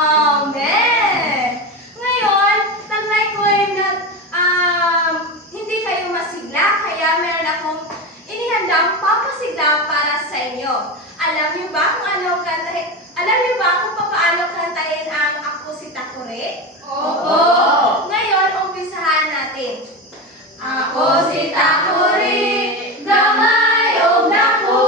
Amen! Ngayon, taglay ko ay hindi kayo masigla, kaya meron akong inihandang pampasigla para sa inyo. Alam niyo ba kung paano kantahin ang Ako Si Takore? Opo! Ngayon, umpisahan natin. Ako si Takore, gamay og dako,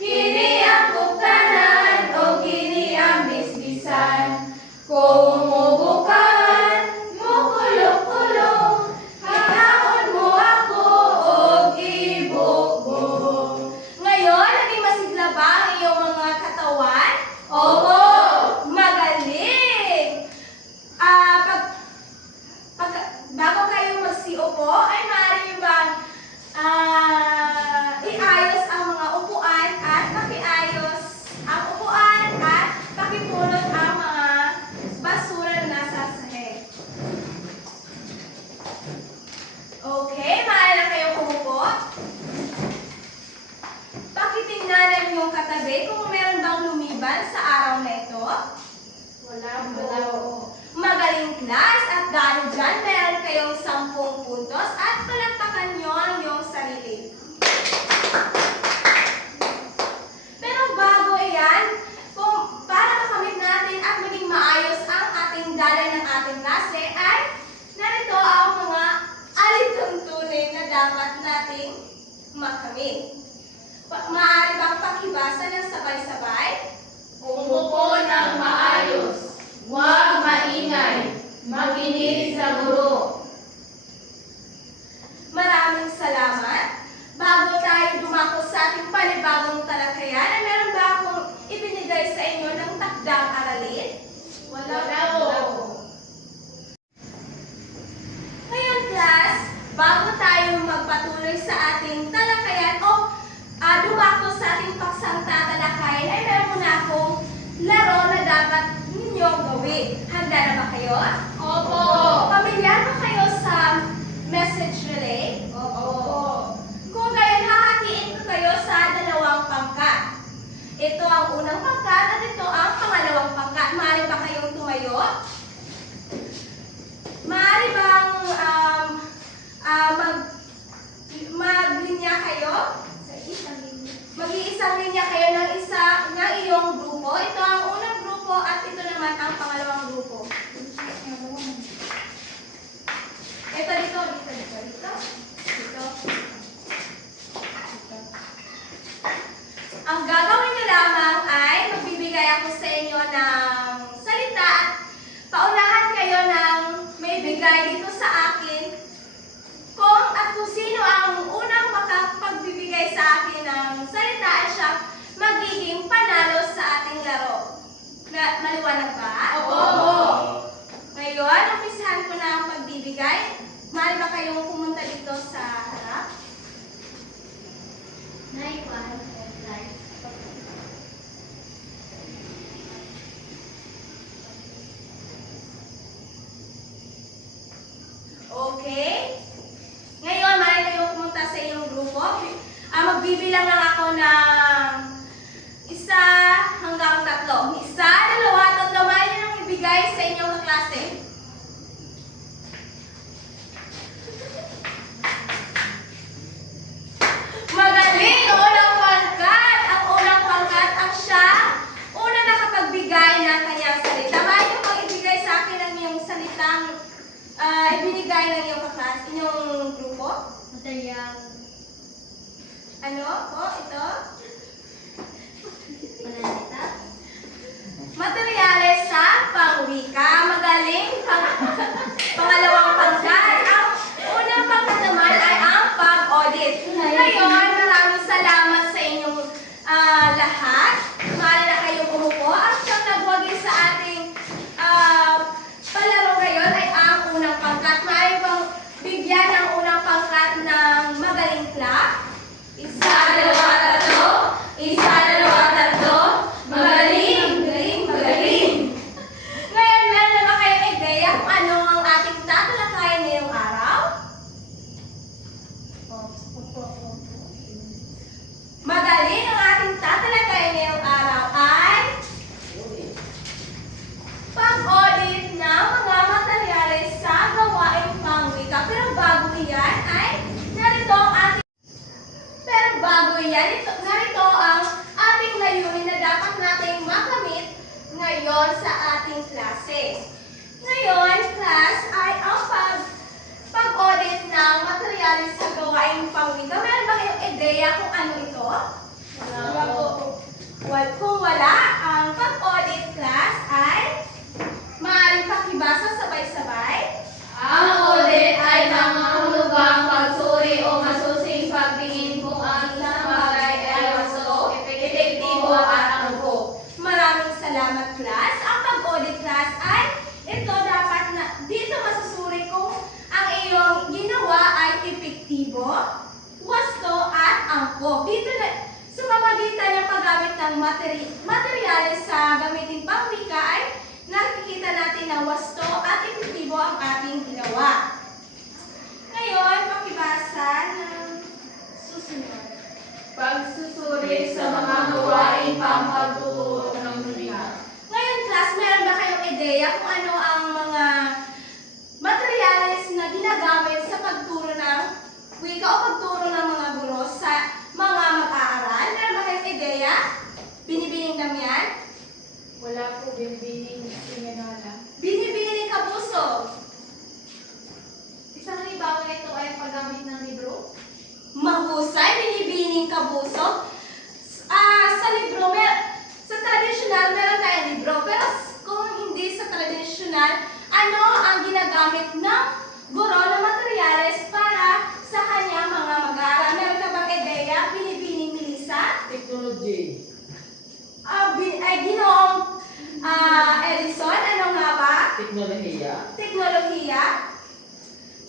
kini ang kutanan o kini ang bisbisan. Kung mubukan, mukulog-kulog, hikaon mo ako og ibog-bog. Ngayon, naging masigla ba ang iyong mga katawan? Opo! Magaling! Bago kayo magsiupo, ay maaari niyo bang iayos ang mga upuan at pakiayos ang upuan at pakipulot ang mga basura na nasa sahig. Okay, maaari na kayong umupo. Pakitingnan ang iyong katabi kung meron bang lumiban sa araw na ito. Wala po. Magaling class at dahil dyan, meron kayong 10 puntos at palakpakan nyo ang iyong sarili. Pero bago iyan, para makamit natin at maging maayos ang ating dalay ng ating klase, ay narito ang mga alituntunin na dapat nating makamit. Maaari bang pakibasa ng sabay-sabay? Umupo ng maayos. Huwag maingay. Makinig sa guro. Maraming salamat. Bago tayo dumako sa ating panibagong talakayan, ay meron ba akong ibinigay sa inyo ng takdang aralin? Wala po. Ngayon, class, bago tayo magpatuloy sa ating talakayan o dumako sa ating paksang tatalakayin, ay meron muna akong laro na dapat ninyong gawin. Handa na ba kayo? Opo! Pamilyar ba kayo sa message relay? Opo! Kung gayon, hahatiin ko kayo sa 2 pangkat. Ito ang unang pangkat at ito ang pangalawang pangkat. Maaari ba kayong tumayo? Maaari bang maglinya kayo? Mag-iisang linya kayo ng iyong grupo. Ito ang unang grupo at ito naman ang pangalawang grupo. Ito dito. Ang gagawin niyo lamang ay magbibigay ako sa inyo ng salita at paunahan kayo ng may bigay dito sa akin kung sino ang unang makapagbibigay sa akin ng salita ay siya magiging panalo sa ating laro. Maliwanag ba? Opo! Ngayon, umpisahan ko na ang pagbibigay. Maaari ba kayong pumunta dito sa harap? Okay. Ngayon, maaari kayong pumunta sa inyong grupo. Magbibilang lang ako ng 1 hanggang 3. 1, 2, 3. Maaari nyo nang ibigay sa inyong kaklase. Magaling! Unang 1 ngayon sa ating klase. Ngayon, class, ay ang pag-audit ng materyales sa gawaing pangwika. Meron ba kayong ideya kung ano ito? Wala po. Kung wala, ang pag-audit class ay maaaring pakibasa sabay-sabay. Ang audit ay nangangahulugang pagsuri o masusing pagtingin kung ang isang bagay ay wasto, epektibo at angkop. Maraming salamat, class. Ang pag-audit class ay ito dapat na dito masusuri kung ang iyong ginawa ay epektibo, wasto at angkop. Dito na sa pamamagitan ng paggamit ng materyales sa gamitin pangwika ay nakikita natin na wasto at epektibo ang ating ginawa. Ngayon, pakibasa ng susunod. Pagsusuri sa mga gawain pangpagtuturo ng wika. Ngayon, class, meron ba kayong ideya kung ano ang mga materyales na ginagamit sa pagturo ng wika o pagturo ng mga guro sa mga mag-aaral? Meron ba kayong ideya? Binibining damyan? Wala po binibining simenala. Binibining kapuso? Isang halimbawa nito ay paggamit ng libro. Mahusay, binibining kabuso. Sa libro, sa traditional, meron tayong libro. Pero kung hindi sa traditional, ano ang ginagamit ng guro na materyales para sa kanyang mga mag-aaral? Meron ka bang ideya? Binibining Melissa? Technology. Ginoong Edison, ano nga ba? Teknolohiya. Teknolohiya?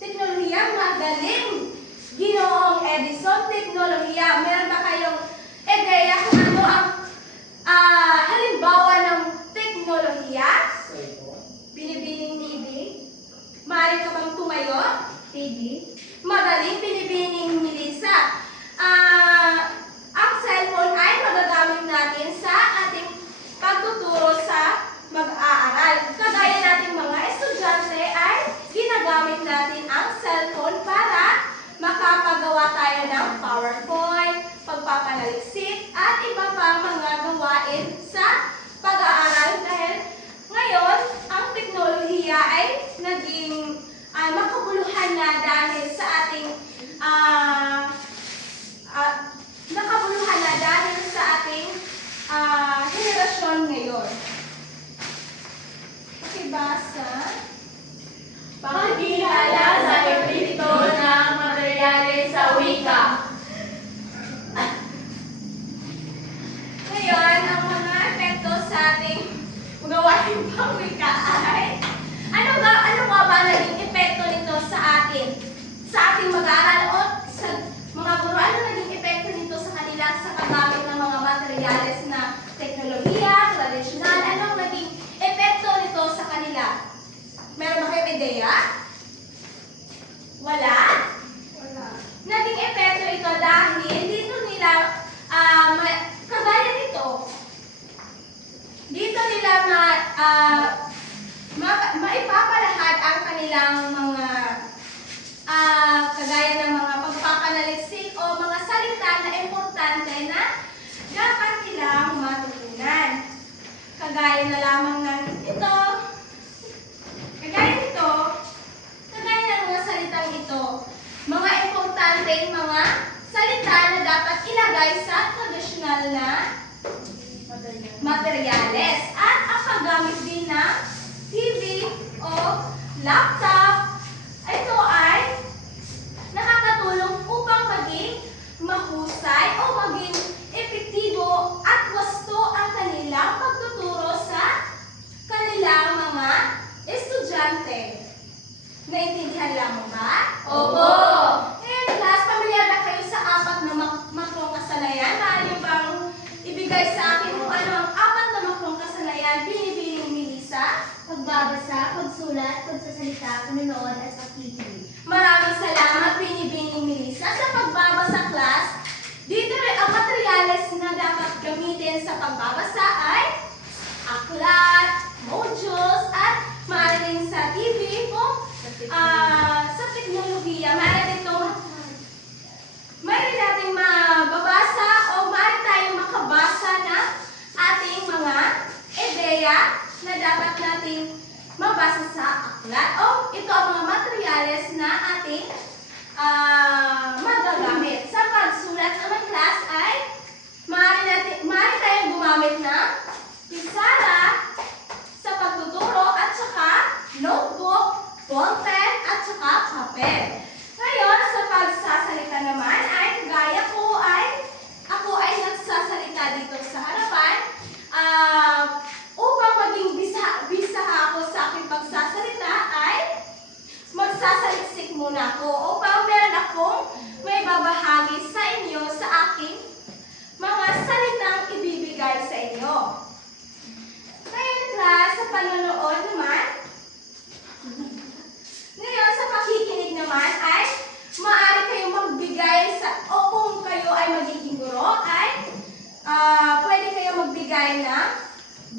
Teknolohiya, magaling. Ginoong Edison, teknolohiya. Meron ba kayong ideya kung ano ang halimbawa ng teknolohiya? Cellphone. Binibining ni Ibig? Maaari ka bang tumayo? TV? Magaling, binibining Melissa. Ang cellphone ay magagamit natin sa ating pagtuturo sa mag-aaral. Kagaya nating mga estudyante ay ginagamit natin ang cellphone para makapagawa tayo ng PowerPoint, pagpapanaliksik, at iba pang mga gawain sa pag-aaral dahil ngayon, ang teknolohiya ay naging makabuluhan na dahil sa ating nakabuluhan na dahil sa ating henerasyon ngayon. Pakibasa. Pagkilala sa epekto ng materyales sa wika. Ngayon, ang mga epekto sa ating gawain pangwika ay ano nga ba naging epekto nito sa atin? Sa ating mag-aaral o sa mga guro, ano naging epekto nito sa kanila sa paggamit ng mga materyales na teknolohiya, tradisyonal? Anong naging epekto nito sa kanila? Meron ba kayong ideya? Wala? Wala. Naging epekto ito dahil dito nila, kagaya nito, dito nila maipapalahad ang kanilang mga kagaya ng mga pagpapanaliksik o mga salita na importante na dapat nilang matutunan. Kagaya na lamang ng ito, kagaya nito, kagaya ng mga salitang ito, mga importanteng mga salita na dapat ilagay sa tradisyonal na materyales. At ang paggamit din ng TV o laptop, ito ay nakakatulong upang maging mahusay o maging epektibo at wasto ang kanilang pagtuturo sa kanilang mga estudyante. Naintindihan lamang ba? Opo. Ngayon, class, pamilyar na kayo sa apat na makrong kasanayan? Maaari niyo bang ibigay sa akin kung ano ang apat na makrong kasanayan binibining Melissa? Pagbabasa, pagsulat, pagsasalita, panonood at pagkikinig. Maraming salamat, binibining Melissa. Sa pagbabasa, class, dito rin ang materyales na dapat gamitin sa pagbabasa ay aklat, modules, at maaaring sa TV o sa teknolohiya. Maaari natin mababasa o maaari tayong makabasa ng ating mga ideya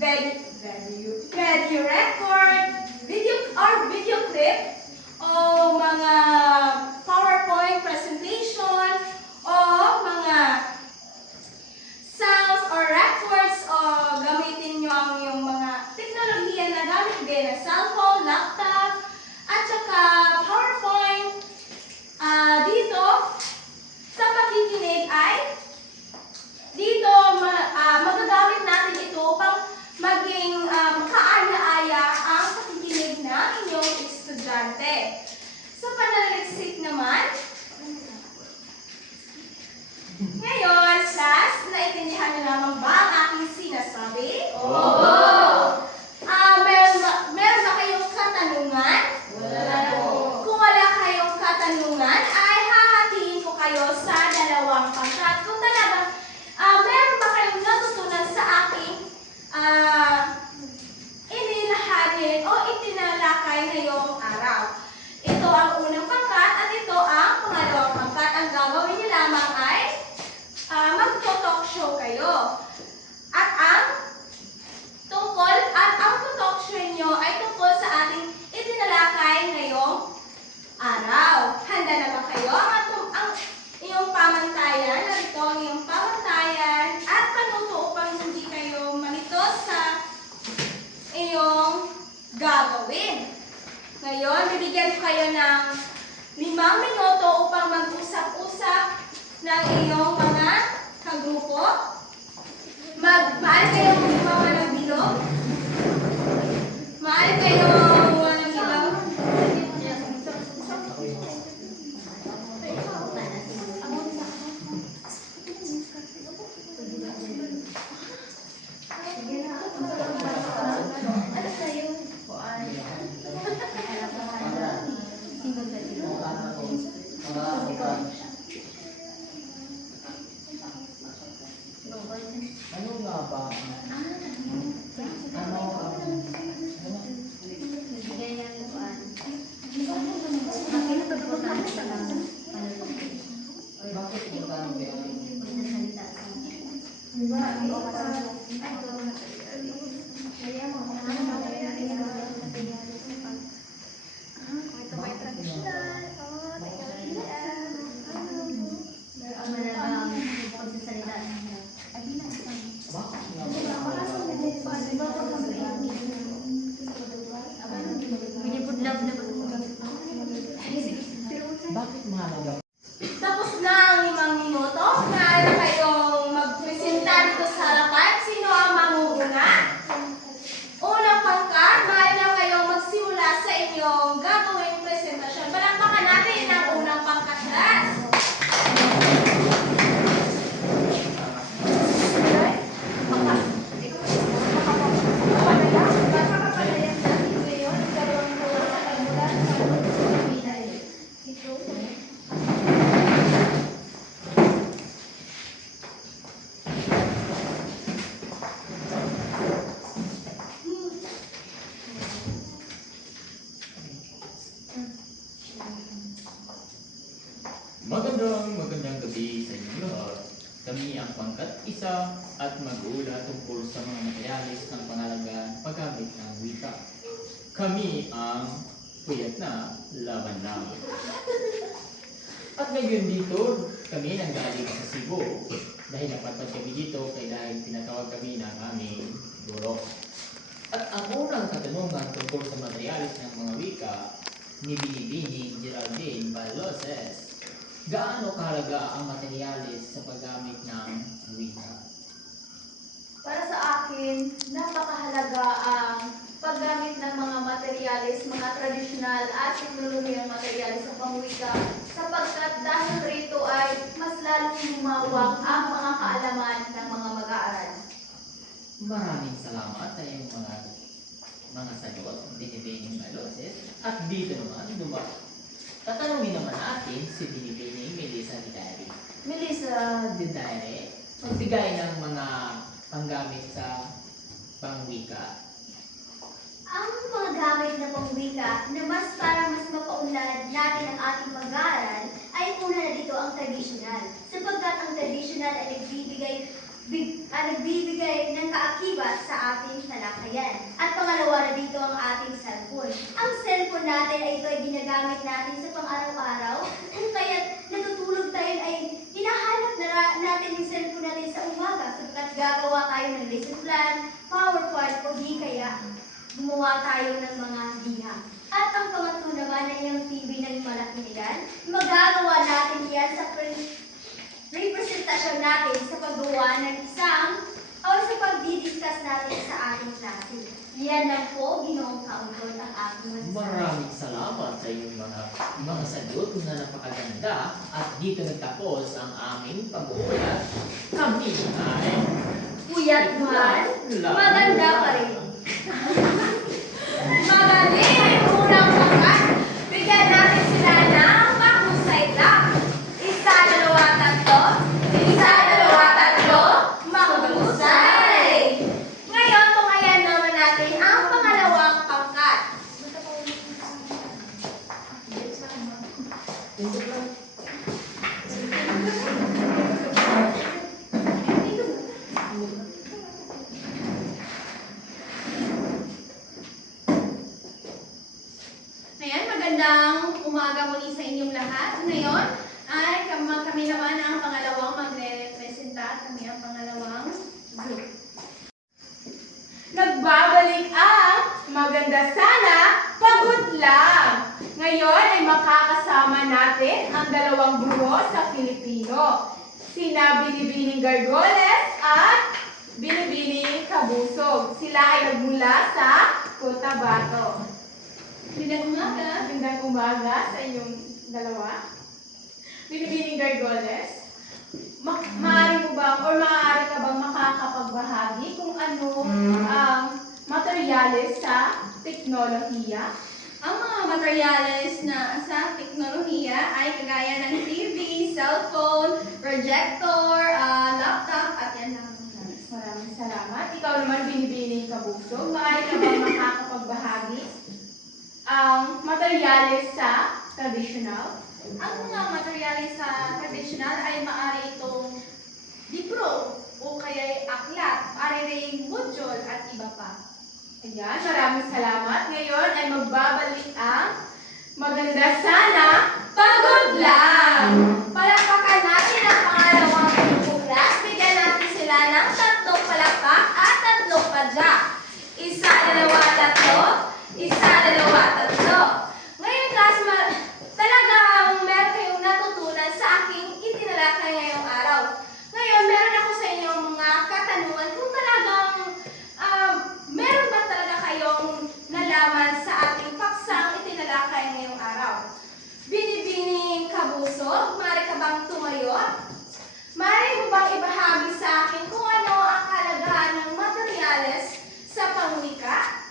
video record, video clip, o mga PowerPoint presentation, o mga sounds or records, o gamitin nyo ang yung mga teknolohiya na gamit din na cellphone, laptop, at saka PowerPoint. Dito, sa pakikinig ay magagamit natin ito upang maging makaaya-aya ang pakikinig ng inyong estudyante. Sa pananaliksik naman, ngayon, class, naintindihan niyo lamang ba ang aking sinasabi? Opo! Meron ba kayong katanungan? Wala po. Kung wala kayong katanungan, ay hahatiin ko kayo sa dalawang pangkat. Kung talagang meron ba kayong natutunan sa aking inilahanin o itinalakay ngayong araw. Ito ang unang pangkat at ito ang pangalawang pangkat. Ang gagawin niyo lamang ay magto-talk show kayo. At ang talk show niyo ay tungkol sa ating itinalakay ngayong araw. Handa na ba kayo? Ang iyong pamantayan, narito ang iyong pamantayan at panuto upang hindi kayo malito sa iyong gagawin. Ngayon, bibigyan ko kayo ng 5 minuto upang mag-usap-usap ng iyong mga kagrupo. Maaari kayong gumawa ng bilog. Maaari kayong walang ilaw. Ano nga ba? Bakit importante ang bakit mahalaga? Tapos na ang 5 minuto. Maaari na kayong magpresenta dito sa harapan. Sino ang mangunguna? Unang pangkat, maaari na kayong magsimula sa inyong gagawing presentasyon. Palakpakan natin ang unang pangkat, class. Magandang gabi sa inyo lahat. Kami ang pangkat 1 at mag-uula tungkol sa mga materyales ng pangalagaan paggamit ng wika. Kami ang puyat na laban-laban. At ngayon dito, kami nanggaling sa Cebu. Dahil napadpad kami dito, dahil tinatawag kami ng aming guro. At ang unang katanungan tungkol sa materyales ng mga wika ni Binibining Geraldine Baloses. Gaano kahalaga ang materyales sa paggamit ng wika? Para sa akin, napakahalaga ang paggamit ng mga materyales, mga tradisyonal at teknolohiyang materyales sa pangwika sapagkat dahil rito ay mas lalong lumawak ang mga kaalaman ng mga mag-aaral. Maraming salamat sa iyong mga sagot, Binibining Baloses. At dito naman, tatanungin naman natin si Binibining Melissa Didare. Melissa Didare, magbigay ng mga panggamit sa pangwika. Ang mga gamit na pangwika na para mas mapaunlad natin ang ating pag-aaral ay una na dito ang tradisyonal. Sapagkat ang tradisyonal ay nagbibigay nagbibigay ng kaakibat sa ating talakayan. At pangalawa na dito ang ating cellphone. Ang cellphone natin ay ito ay ginagamit natin sa pang-araw-araw. Kung kaya natutulog tayo ay hinahanap na natin yung cellphone natin sa umaga sapagkat gagawa tayo ng lesson plan, PowerPoint o di kaya gumawa tayo ng mga liham. At ang pangatlo naman ay yung TV ng malaki yan. Magagawa natin yan sa representasyon natin sa paggawa ng exam o sa pagdidiscuss natin sa ating klase. Yan lang po, Ginoong Kauntot ang aking masasabi. Maraming salamat sa inyong mga sagot na napakaganda at dito nagtapos ang aming pag-uulat. Kami ay Puyat man, maganda pa rin. Magaling ang unang pangkat. Bigyan natin sila ng mahusay lang. 1, 2, 3. 1, 2, 3. Mahusay. Ngayon, tungayan naman natin ang pangalawang pangkat. Ngayon, magandang umaga muli sa inyong lahat. Ngayon, ay kami naman ang pangalawang magre-representa at kami ang pangalawang group. Nagbabalik ang maganda sana, pagod lang. Ngayon ay makakasama natin ang dalawang guro sa Filipino. Sina Binibining Gargoles at Binibining Kabusog. Sila ay nagmula sa Cotabato. Magandang umaga. Magandang umaga sa inyong dalawa. Binibining Gargoles, maaari mo bang or maaari ka bang makakapagbahagi kung ano ang materyales sa teknolohiya? Ang mga materyales na sa teknolohiya ay kagaya ng TV, cellphone, projector, laptop, at yan lang. Maraming salamat. Ikaw naman, Binibining Kabusog, maaari ka bang makakapagbahagi ang materyales sa traditional? Ang mga materyales sa traditional ay maaari itong libro o kaya aklat, maaari rin module at iba pa. Ayan, maraming salamat. Ngayon ay magbabalik ang maganda sana, Pagod lang! Palakpakan natin ang pangalawang class. Bigyan natin sila ng 3 palakpak at 3 padyak. 1, 2, 3. 1, 2, 3. Ngayon class, talagang meron kayong natutunan sa aking itinalakay ngayong araw. Ngayon, meron ako sa inyong mga katanungan kung talagang meron ba talaga kayong nalaman sa ating paksang itinalakay ngayong araw. Binibining Kabusog, maaari ka bang tumayo? Maaari mo bang ibahagi sa akin kung ano ang kalagahan ng materyales sa pangwika?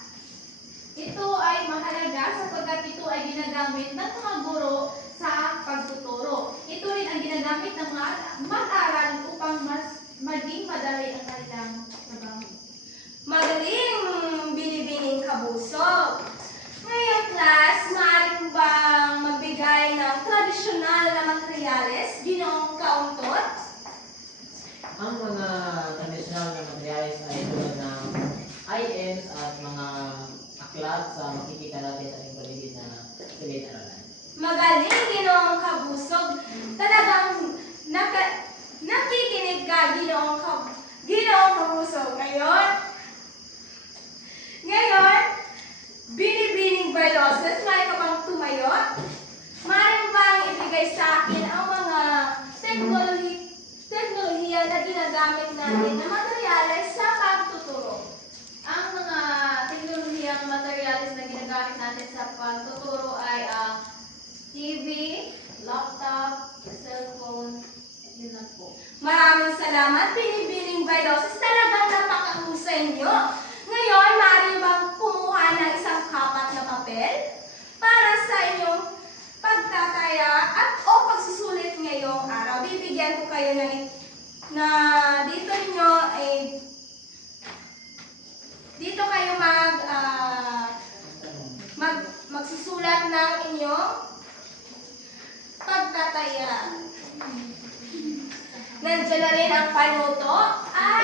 Ito ay mahalaga sapagkat ito ay ginagamit ng mga guro sa pagtuturo. Ito rin ang ginagamit ng mga mag-aral upang mas maging madali ang kanilang trabaho. Magaling, Binibining Kabusog! Ngayon, class, maaari mo bang magbigay ng tradisyonal na materyales, Ginoong Kauntot? Ang mga traditional na materials ay tulad ng items at mga aklat sa makikita natin sa ating paligid na silid-aralan. Magaling, Ginoong Kabusog. Talagang nakikinig ka, Ginoong Kabusog. Ngayon, Binibining Bailoses, maaari ka bang tumayo? Maaari mo bang ibigay sa akin ang mga teknolohiya na ginagamit natin na materyales sa pagtuturo? Ang mga teknolohiyang materyales na ginagamit natin sa pagtuturo ay ang TV, laptop, cellphone, yun lang po. Maraming salamat, Binibining Bailoses. Talagang napakahusay nyo. Ngayon, maaari nyo bang kumuha ng isang kapat na papel para sa inyong pagtataya at o pagsusulit ngayong araw. Bibigyan ko kayo na dito ninyo ay dito kayo magsusulat ng inyong pagtataya. Nandiyan na rin ang panuto at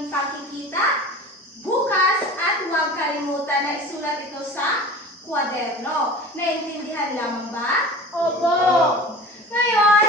aming pagkikita bukas at huwag kalimutan na isulat ito sa kwaderno. Naintindihan lamang ba? Opo! Ngayon,